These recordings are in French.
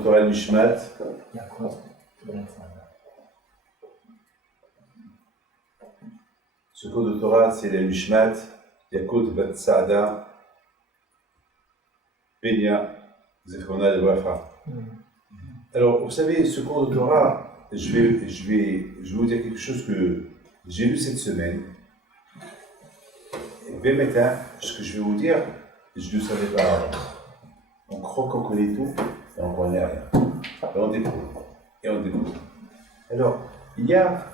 de Torah Nishmat. Ce cours de Torah, c'est le Nishmat, Yakut Bat Saada, Benya, Zechrona de Bracha. Alors, vous savez, ce cours de Torah, je vais vous dire quelque chose que j'ai lu cette semaine. Et bien maintenant, ce que je vais vous dire, je ne le savais pas avant. On croit qu'on connaît tout et on ne connaît rien. Et on découvre. Et on découvre. Alors, il y a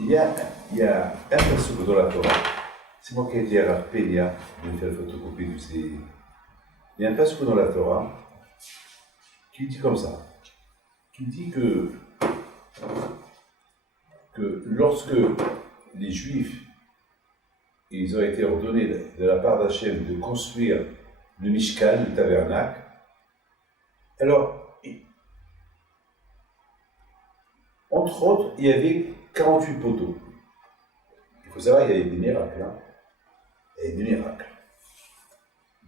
un passage dans la Torah. C'est moi qui ai dit à Pélia, je vais faire la photocopie de ces. Il y a un passage dans la Torah qui dit comme ça, qui dit que lorsque les Juifs, ils ont été ordonnés de la part d'Hachem de construire le Mishkan, le tabernacle, alors, entre autres, il y avait 48 poteaux. Il faut savoir, il y avait des miracles. Hein. Il y avait des miracles.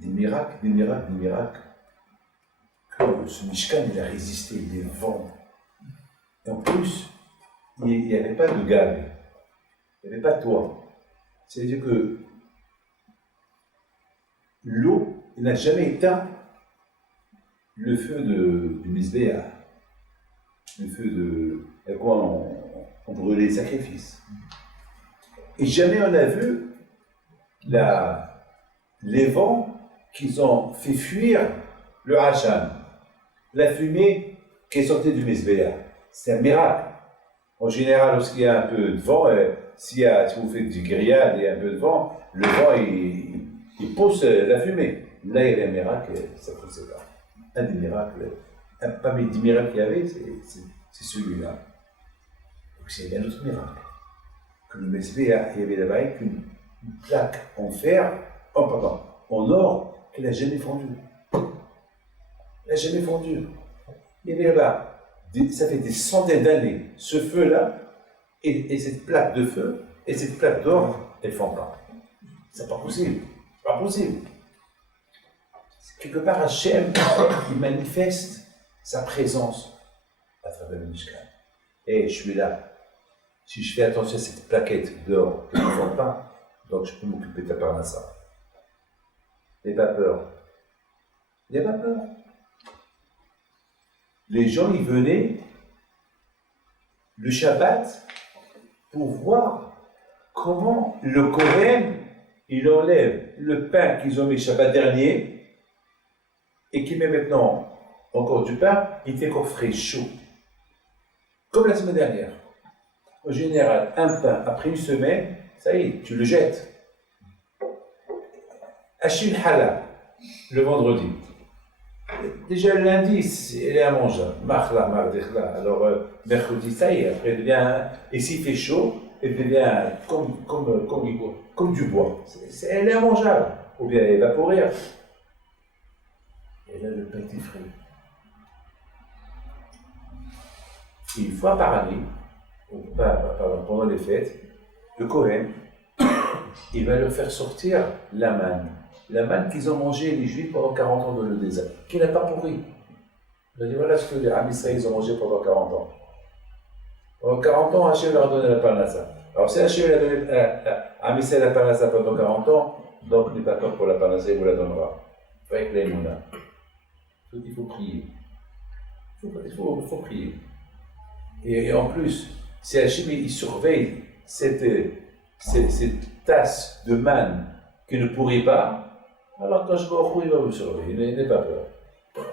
Des miracles, des miracles, des miracles. Que ce Mishkan, il a résisté des vents. Et en plus, il n'y avait pas de gagne. Il n'y avait pas de toit. C'est-à-dire que l'eau n'a jamais éteint le feu du Misbéa. Le feu de. À quoi on brûlait les sacrifices. Et jamais on a vu les vents qui ont fait fuir le Hachan, la fumée qui est sortie du Misbéa. C'est un miracle. En général, lorsqu'il y a un peu de vent, si vous faites du grillade et un peu de vent, le vent il pousse la fumée. Là, il y avait un miracle, ça ne poussait pas. Un des miracles, parmi les 10 miracles qu'il y avait, c'est celui-là. Donc c'est un autre miracle. Que le Misbéa, il y avait là-bas une plaque en fer, en or, qu'il n'a jamais fondue. Il n'a jamais fondu. Il y avait là-bas, ça fait des centaines d'années, ce feu-là, et cette plaque de feu, et cette plaque d'or, elles ne font pas. C'est pas possible. C'est pas possible. Quelque part, Hachem, il manifeste sa présence à travers le Mishkan. Et je suis là. Si je fais attention à cette plaquette d'or qui ne fond pas, donc je peux m'occuper de ta parnassa. N'aie pas peur. N'aie pas peur. Les gens, ils venaient le Shabbat pour voir comment le Kohen, il enlève le pain qu'ils ont mis le Shabbat dernier et qu'il met maintenant encore du pain, il était encore frais, chaud. Comme la semaine dernière. En général, un pain, après une semaine, ça y est, tu le jettes. Achille Hala, le vendredi. Déjà le lundi, elle est à manger. Marla, mardechla. Alors, mercredi, ça y est, après, elle devient. Et s'il fait chaud, elle devient comme du bois. Elle est immangeable. Ou bien évaporée. Et là, le pain est frais. Une fois par année, pendant les fêtes, le Kohen, il va leur faire sortir la manne qu'ils ont mangé les Juifs pendant 40 ans dans le désert, qui n'a pas pourri. Il a dit voilà ce que les Am Israël ont mangé pendant 40 ans. Pendant 40 ans, Hachem leur a donné la parnassa. Alors si Hachem a donné à Am Israël la parnassa pendant 40 ans, donc n'aie pas peur pour la parnassa, il vous la donnera. Avec les Mouna. Il faut prier. Il faut prier. Et en plus, si Hachem il surveille cette tasse de manne qui ne pourrit pas, alors quand je vais il va vous surveiller, n'aie pas peur.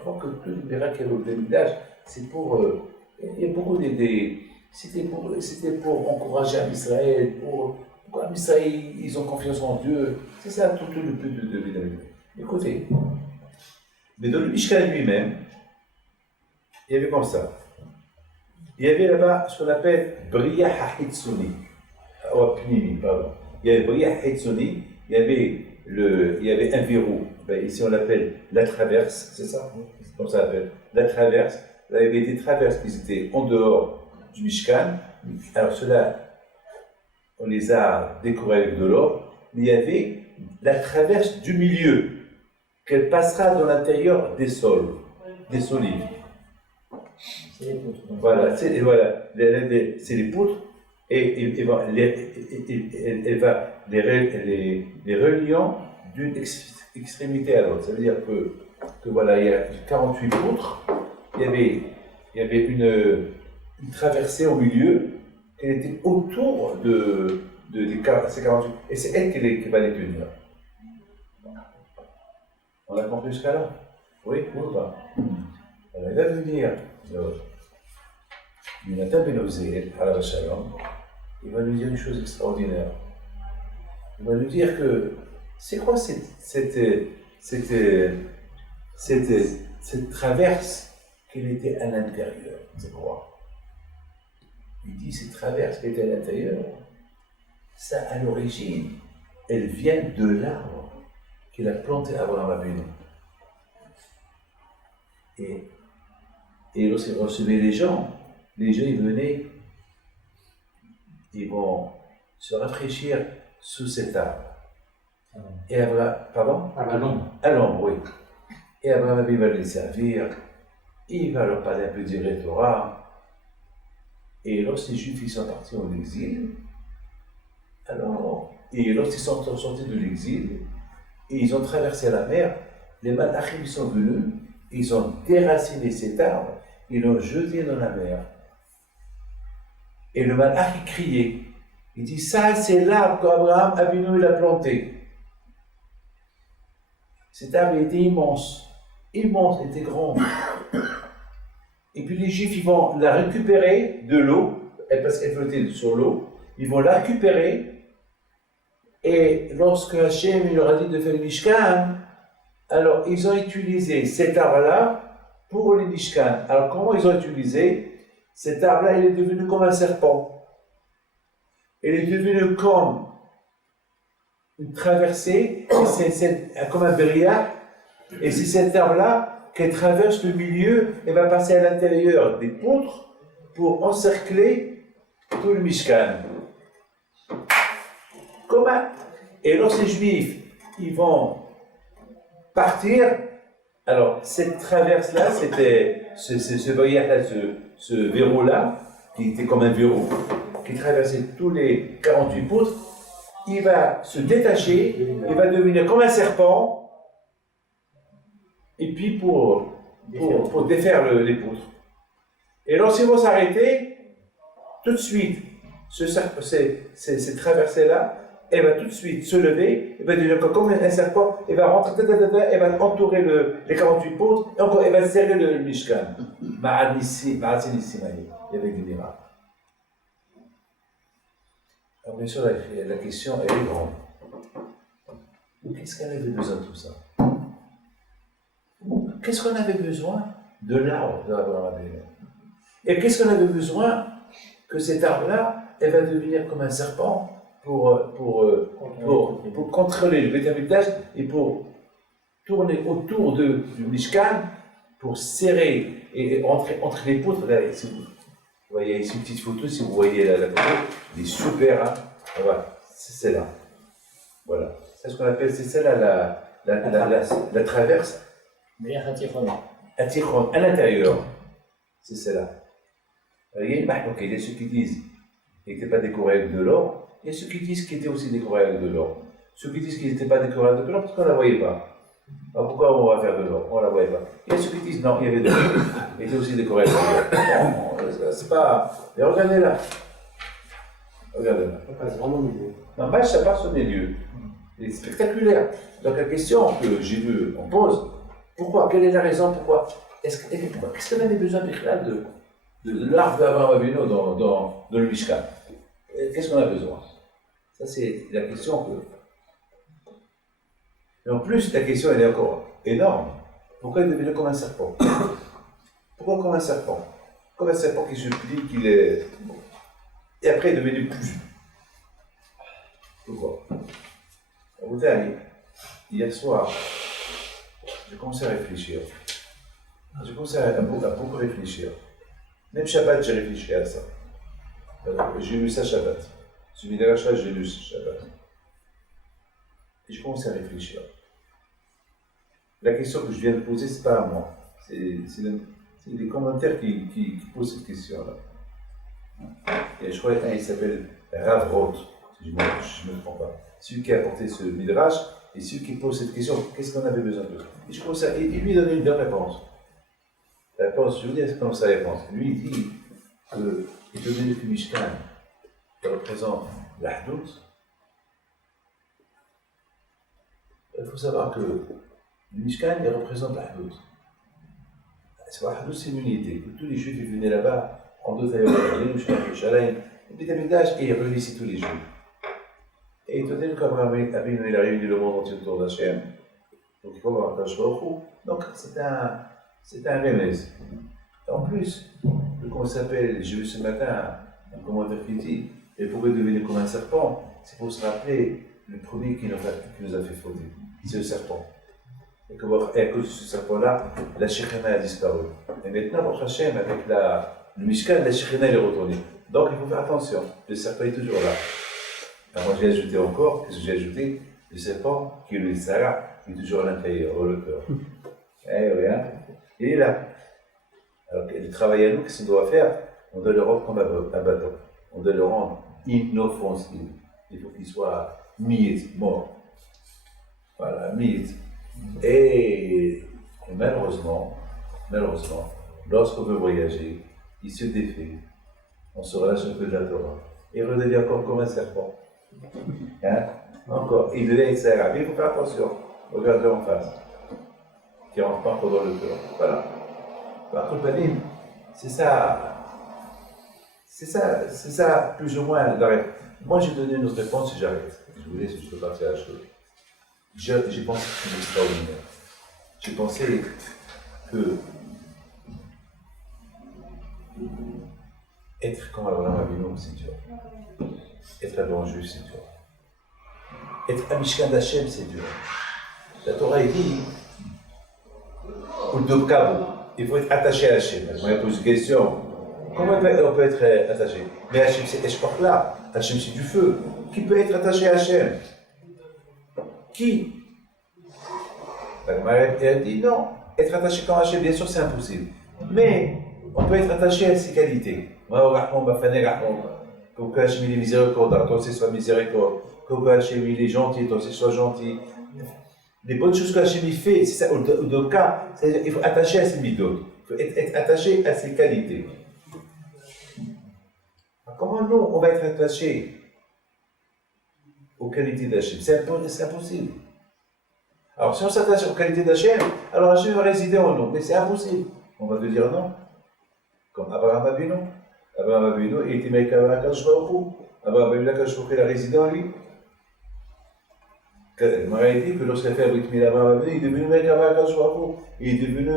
Donc tous les miracles qu'il y a au Bémidash, c'est pour. Il y a beaucoup d'idées. C'était pour encourager Israël, pour Israël, ils ont confiance en Dieu. C'est ça tout le but de Bémidash. Écoutez, mais dans le Mishkan lui-même, il y avait comme ça. Il y avait là-bas ce qu'on appelle Bria Hahitsuni. Pardon. Il y avait Bria Hahitsuni, il y avait un verrou. Ben, ici on l'appelle la traverse, c'est ça? C'est comme ça qu'on l'appelle. La traverse. Il y avait des traverses qui étaient en dehors du Mishkan. Alors ceux-là, on les a décorés avec de l'or. Mais il y avait la traverse du milieu, qu'elle passera dans l'intérieur des sols, des solides. C'est les poutres. Voilà, c'est les poutres, et elle va les reliant d'une extrémité à l'autre. Ça veut dire que voilà, il y a 48 poutres, il y avait une traversée au milieu, qu'elle était autour de ces 48, et c'est elle qui va les tenir. On a compris jusqu'à là? Oui ou pas? Alors, il va venir Jonathan Ben Oziel, il va lui dire une chose extraordinaire. Il va lui dire que c'est quoi cette traverse qu'elle était à l'intérieur, c'est quoi? Il dit cette traverse qui était à l'intérieur, ça à l'origine, elle vient de l'arbre qu'il a planté Abraham Avinu. Et lorsqu'il recevait les gens ils venaient, ils vont se rafraîchir sous cet arbre. Et Abraham, pardon? À l'ombre. À l'ombre, oui. Et Abraham va les servir, il va leur parler un peu du Torah. Et lorsque les Juifs ils sont partis en exil, et lorsqu'ils sont sortis de l'exil, et ils ont traversé la mer, les Malachim sont venus, ils ont déraciné cet arbre, ils l'ont jeté dans la mer. Et le Malach il criait, il dit ça c'est l'arbre qu'Abraham Avinu il a planté. Cet arbre était immense, il était grand. Et puis les Juifs ils vont la récupérer de l'eau, parce qu'elle flottait sur l'eau, ils vont la récupérer. Et lorsque Hachem il leur a dit de faire le Mishkan, alors ils ont utilisé cet arbre-là pour le Mishkan. Alors comment ils ont utilisé? Cet arbre-là, il est devenu comme un serpent. Il est devenu comme une traversée, c'est comme un briac, et c'est cet arbre-là qui traverse le milieu et va passer à l'intérieur des poutres pour encercler tout le Mishkan. Et lorsque les Juifs, ils vont partir, alors cette traverse-là, c'était ce briac-là, ce verrou-là, qui était comme un verrou, qui traversait tous les 48 poutres, il va se détacher, il va devenir comme un serpent, et puis pour défaire les poutres. Et lorsqu'ils vont s'arrêter, tout de suite, cette traversée-là, elle va tout de suite se lever, elle va devenir comme un serpent, elle va rentrer, elle va entourer les 48 poutres, et encore, elle va serrer le Mishkan. Il y avait des miracles. Alors bien sûr, la question, elle est grande. Qu'est-ce qu'elle avait besoin de tout ça? Qu'est-ce qu'on avait besoin de l'arbre d'Abraham Avinu? Et qu'est-ce qu'on avait besoin que cet arbre-là, elle va devenir comme un serpent pour contrôler le Beit HaMikdash et pour tourner autour du Mishkan pour serrer et entre les poutres. Là, vous voyez ici une petite photo, si vous voyez la photo, elle est super. Hein? Voilà, c'est celle-là. Voilà. C'est ce qu'on appelle, c'est celle-là la traverse. Mais un tichon. Un tichon à l'intérieur. C'est celle-là. Vous voyez, il y a ceux qui disent qu'il n'était pas décoré avec de l'or. Il y a ceux qui disent qu'il était aussi décoré avec de l'or. Ceux qui disent qu'il n'était pas décoré avec de l'or parce qu'on ne la voyait pas. Alors pourquoi on va faire de l'or? On ne la voyait pas. Il y a ceux qui disent non, il y avait de l'or. Il était aussi décoré avec de l'or. Non, c'est pas. Mais regardez là. Regardez là. Ça passe vraiment au milieu. Non, ça passe au milieu. C'est spectaculaire. Donc la question que j'ai vu, on pose, pourquoi? Quelle est la raison? Pourquoi? Qu'est-ce qu'on avait besoin de l'arbre d'Abraham Avinu dans le Mishkan? Qu'est-ce qu'on a besoin? Ça, c'est la question que. Et en plus, la question, elle est encore énorme. Pourquoi il est devenu comme un serpent? Pourquoi comme un serpent? Comme un serpent qui se plie, qu'il est. Et après, il est devenu plus. Pourquoi? Vous savez, hier soir, j'ai commencé à réfléchir. J'ai commencé à beaucoup réfléchir. Même Shabbat, j'ai réfléchi à ça. J'ai lu ça Shabbat. Ce Midrash-là, j'ai lu Shabbat. Et je commence à réfléchir. La question que je viens de poser, ce n'est pas à moi. C'est des commentaires qui posent cette question-là. Et je crois qu'il s'appelle Rav Roth, si je ne me trompe pas. Celui qui a apporté ce midrash et celui qui pose cette question, qu'est-ce qu'on avait besoin de faire? Et je trouve ça, il lui donne une bonne réponse. La réponse, je vous dis, c'est comme sa réponse. Lui, il dit que, étant donné que Mishkan représente l'Ahdout, il faut savoir que le Mishkan, il représente l'Ahdout. L'Ahdout, c'est l'unité. Tous les Juifs, ils venaient là-bas, en deux tailles, le Shalaim, le Beth Amikdash, et ils réunissaient tous les Juifs. Et étant donné qu'Abraham il a réuni le monde entier autour d'Hachem, donc il faut avoir un Tashvaoku. Donc c'est un remèze. En plus, comment ça s'appelle, j'ai vu ce matin un commentaire qui dit, et pourquoi devenir comme un serpent? C'est pour se rappeler le premier qui nous a fait fauter, c'est le serpent. Et à cause de ce serpent-là, la Shekhina a disparu. Et maintenant, pour Hachem, avec le Mishkan, la Shekhina est retournée. Donc il faut faire attention, le serpent est toujours là. Alors moi j'ai ajouté encore, qu'est-ce que j'ai ajouté? Le serpent qui est le Sarah, qui est toujours à l'intérieur, au le cœur. Eh oui, hein? Il est là. Alors le travail à nous, qu'est-ce qu'on doit faire? On doit le rendre comme un bâton. On doit le rendre inoffensif. Il faut qu'il soit mort. Voilà, mythe. Et malheureusement, lorsqu'on veut voyager, il se défait. On se relâche un peu de la Torah. Et redevient encore comme un serpent. Hein? Encore, il devient Sarah. Mais il faut faire attention. Regardez en face. Qui rentre pas dans le cœur. Voilà. Par contre, c'est ça, plus ou moins, l'arrêt. Moi, j'ai donné une autre réponse et j'arrête. Je vous laisse, je peux partir à la chose. J'ai pensé que c'était extraordinaire. J'ai pensé que être comme Abraham Avinu, c'est dur. Être un bon juif, c'est dur. Être Amishkan d'Hachem, c'est dur. La Torah dit il faut être attaché à Hachem. On me pose une question. Comment on peut être attaché? Mais Hachem, c'est Eshpach-là. Hachem, c'est du feu. Qui peut être attaché à Hachem? Qui? Elle dit non. Être attaché comme Hachem, bien sûr, c'est impossible. Mais on peut être attaché à ses qualités. Comme Hachem il est miséricordieux, toi aussi sois miséricordieux. Comme Hachem il est gentil, toi aussi sois gentil. Les bonnes choses que Hachem il fait, c'est ça, au cas, c'est-à-dire il faut attacher à ses midot. Il faut être attaché à ses qualités. Alors, comment nous, on va être attaché aux qualités d'Hachem? C'est impossible. Alors si on s'attache aux qualités d'Hachem, alors Hachem va résider en nous, mais c'est impossible. On va te dire non. Comme Abraham Avinu. Abraham Avinu, il était avec Akadosh Baruch Hu. Abraham Avinu, Akadosh Baruch Hu, il a résidé en lui. Marie dit que lorsqu'il a fait avec Abraham Avinu, il est devenu avec Akadosh Baruch Hu. Il est devenu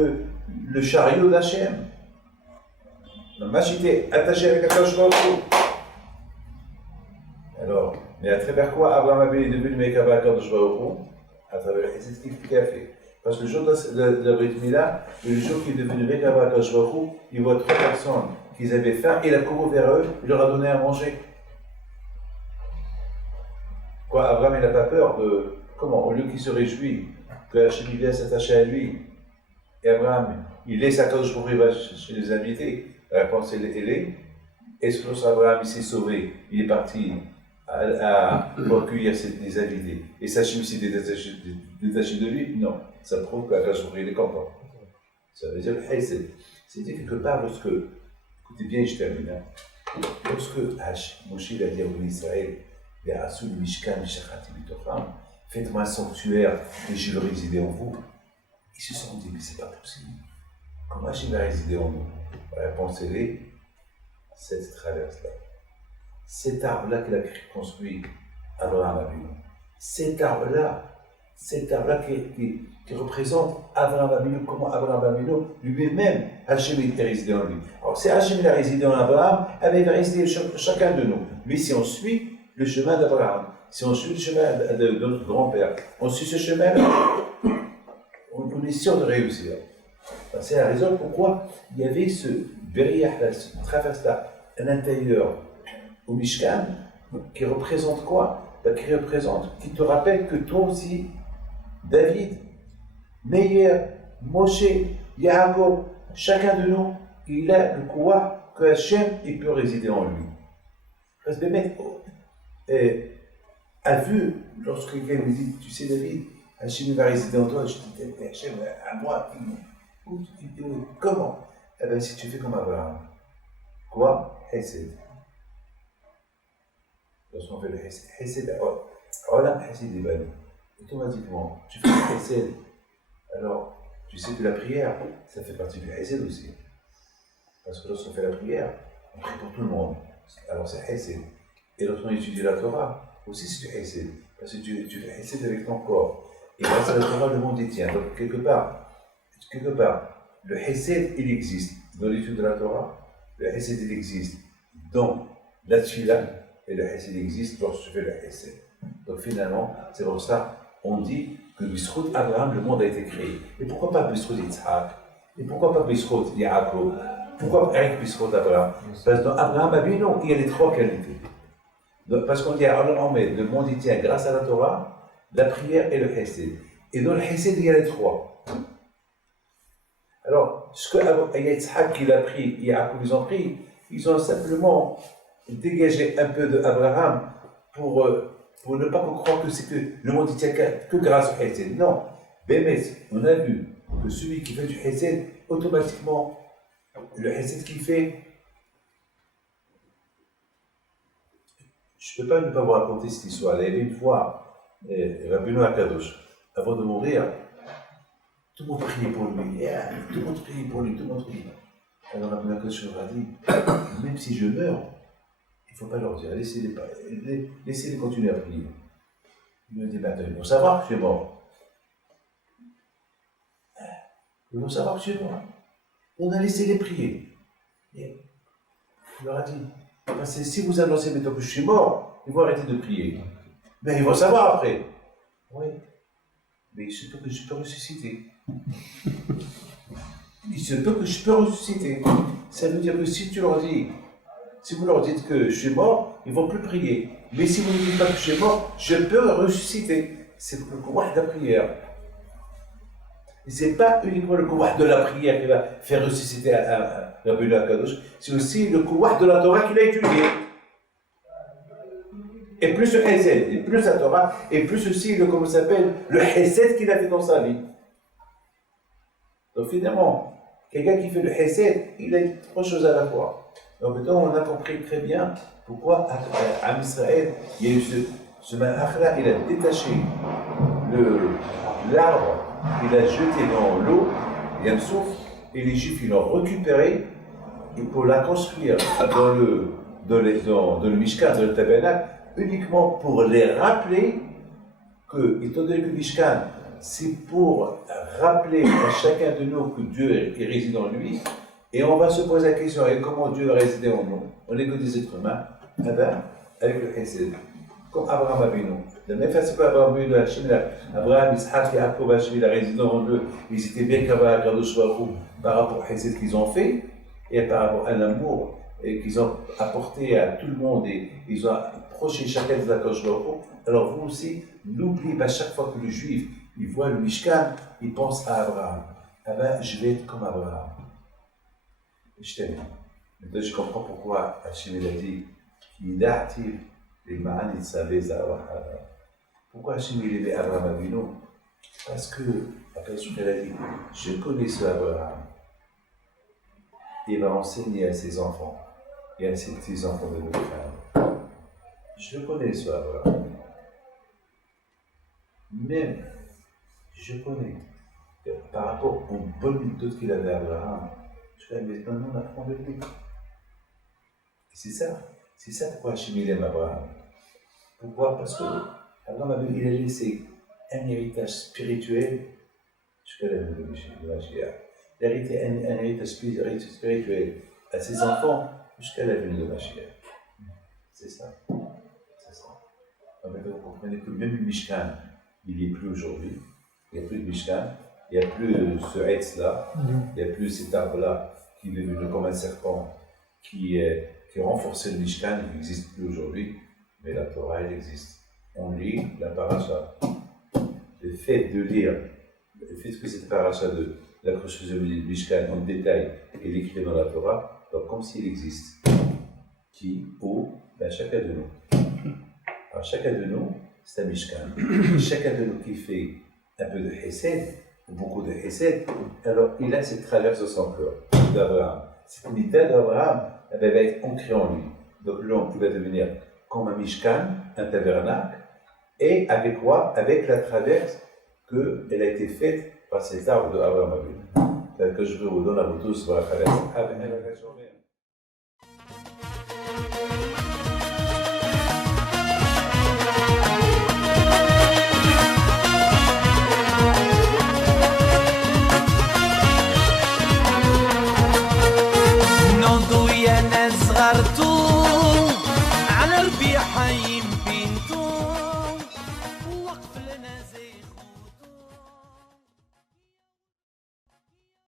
le chariot d'Hachem. Le match était attaché avec Akadosh Baruch Hu. Alors, mais à travers quoi Abraham Avinu est devenu avec Akadosh Baruch Hu? À travers, et c'est ce qu'il a fait. Parce que le jour de la Brit Mila, le jour qu'il est devenu avec Akadosh Baruch Hu, il voit 3 personnes qui avaient faim, il a couru vers eux, il leur a donné à manger. Quoi, Abraham, il n'a pas peur de. Comment? Au lieu qu'il se réjouit que Hachem vienne s'attacher à lui, et Abraham, il laisse Akadosh Baruch Hu, il va chez les invités. La réponse elle est est-ce que lorsque Abraham s'est sauvé, il est parti pour accueillir les invités, et Hachem s'est détaché de lui? Non. Ça prouve qu'Akadosh Baruch Hu, il est content. Ça veut dire que c'est dit quelque part lorsque. Écoutez bien, je termine. Lorsque Moshe a dit à Israël, faites-moi un sanctuaire et je vais résider en vous, ils se sont dit, mais c'est pas possible. Comment Hachem va résider en nous? La réponse est cette traverse-là. Cet arbre-là qu'il a construit Abraham Avinu. Cet arbre-là qui représente Abraham Avinu, comment Abraham Avinu lui-même, Hachem est résidé en lui. Alors si Hachem a résidé en Abraham, il va résider chacun de nous. Mais si on suit le chemin d'Abraham, si on suit le chemin de notre grand-père, on suit ce chemin-là, on est sûr de réussir. C'est la raison pourquoi il y avait ce Beriah, ce traverse-là, à l'intérieur, au Mishkan, qui représente quoi? Qui te rappelle que toi aussi, David, Meir, Moshe, Yaakov, chacun de nous, il a le pouvoir que Hachem, il peut résider en lui. Parce que même, a vu, lorsque quelqu'un me dit, tu sais David, Hachem va résider en toi, je dis, Hachem, à moi, comment? Eh bien, si tu fais comme Abraham, quoi? Hesed. Lorsqu'on fait le Hesed, Hesed, voilà, Hesed est banni. Automatiquement, tu fais le Hesed. Alors, tu sais que la prière, ça fait partie du Hesed aussi. Parce que lorsqu'on fait la prière, on prie pour tout le monde. Alors c'est Hesed. Et lorsqu'on étudie la Torah, aussi c'est du Hesed. Parce que tu fais Hesed avec ton corps. Et grâce à la Torah, le monde y tient. Donc quelque part, le Hesed, il existe dans l'étude de la Torah. Le Hesed, il existe dans la Tfila. Et le Hesed existe lorsque tu fais le Hesed. Donc finalement, c'est pour ça on dit que Bisrout Abraham, le monde a été créé. Et pourquoi pas Bisrout Yitzhak? Et pourquoi pas Bisrout Yaakov? Pourquoi avec Bisrout Abraham? Parce que dans Abraham Avinu, il y a les trois qualités. Donc, parce qu'on dit à Allah, le monde y tient grâce à la Torah, la prière et le Hesed. Et dans le Hesed, il y a les trois. Alors, ce que Yitzhak il a pris, Yaakov ils ont pris, ils ont simplement dégagé un peu de Abraham pour ne pas croire que c'est que le monde y tient que grâce au Hesed. Non. Bémet, on a vu que celui qui fait du Hesed, automatiquement, le Hesed qu'il fait, je ne peux pas ne pas vous raconter cette histoire. Il y avait une fois, Rabbeinu Akadosh, avant de mourir, tout le monde priait pour lui. Tout le monde priait pour lui, tout le monde priait. Alors Rabbeinu Akadosh leur a dit, même si je meurs, il ne faut pas leur dire, laissez-les continuer à prier. Il me dit, maintenant, ils vont savoir que je suis mort. Ils vont savoir que je suis mort. On a laissé les prier. Et il leur a dit, parce que si vous annoncez maintenant que je suis mort, ils vont arrêter de prier. Mais ils vont savoir après. Oui. Mais il se peut que je peux ressusciter. Il se peut que je peux ressusciter. Ça veut dire que si tu leur dis, si vous leur dites que je suis mort, ils ne vont plus prier. Mais si vous ne dites pas que je suis mort, je peux ressusciter. C'est le kouah de la prière. Et ce n'est pas uniquement le kouah de la prière qui va faire ressusciter Rabbeinu Akadosh, c'est aussi le kouah de la Torah qu'il a étudié. Et plus le Hesed, et plus la Torah, et plus aussi le, comment ça s'appelle, le Hesed qu'il a fait dans sa vie. Donc finalement, quelqu'un qui fait le Hesed, il a trois choses à la fois. Donc maintenant, on a compris très bien pourquoi à Israël, il y a eu ce malach-là, il a détaché l'arbre, il a jeté dans l'eau, Yam Souf, et les Juifs, ils l'ont récupéré, et pour la construire dans le Mishkan, dans le Tabernacle, uniquement pour les rappeler que, étant donné que le Mishkan, c'est pour rappeler à chacun de nous que Dieu est réside en lui, et on va se poser la question, et comment Dieu va résider en nous? On est que des êtres humains, eh bien, avec le Hesed, comme Abraham Avinu. De la même façon qu'Abraham Avinu, Abraham, Yitzhak, Yaakov, Hachem, il a résidé en eux, ils étaient bien qu'Abraham Kadosh Baruch Hu par rapport au Hesed qu'ils ont fait, et par rapport à l'amour qu'ils ont apporté à tout le monde, et ils ont approché chacun de la Kadosh Baruch Hu. Alors vous aussi, n'oubliez pas chaque fois que le Juif, il voit le Mishkan, il pense à Abraham. Eh bien, je vais être comme Abraham. Je t'aime. Maintenant, je comprends pourquoi Hachem a dit qu'il a activé les ma'anit savez pourquoi Hachem il aimait Abraham Avinu? Parce que, après ce qu'elle a dit, je connais ce Abraham. Il va enseigner à ses enfants et à ses petits-enfants de notre frère. Je connais ce Abraham. Même, je connais, par rapport aux bonnes méthodes qu'il avait Abraham, je dis, mais maintenant on apprend de lui. C'est ça pourquoi Hachem il aime Abraham. Pourquoi? Parce que Abraham il a laissé un héritage spirituel jusqu'à la venue de Mashiach. Il a laissé un héritage spirituel à ses enfants jusqu'à la venue de Mashiach. C'est ça. C'est ça. Donc maintenant vous comprenez que même le Mishkan, il n'y est plus aujourd'hui. Il n'y a plus de Mishkan. Il n'y a plus ce Hetz-là. Il n'y a plus cet arbre-là qui est devenu comme un serpent qui renforçait le Mishkan, il n'existe plus aujourd'hui, mais la Torah, elle existe. On lit la paracha. Le fait de lire, le fait que cette paracha de la construction du Mishkan en détail et l'écrit dans la Torah, donc comme s'il existe. Qui, où? Ben, chacun de nous. Alors chacun de nous, c'est un Mishkan. Chacun de nous qui fait un peu de Hesed, ou beaucoup de Hesed, alors il a cette traverse de son cœur, d'Abraham. Cette unité d'Abraham, eh ben, va être ancrée en lui. Donc l'homme, il va devenir comme un Mishkan, un tabernacle, et avec quoi? Avec la traverse qu'elle a été faite par cet arbre d'Abraham. Que je vous donne à vous tous pour la traverse.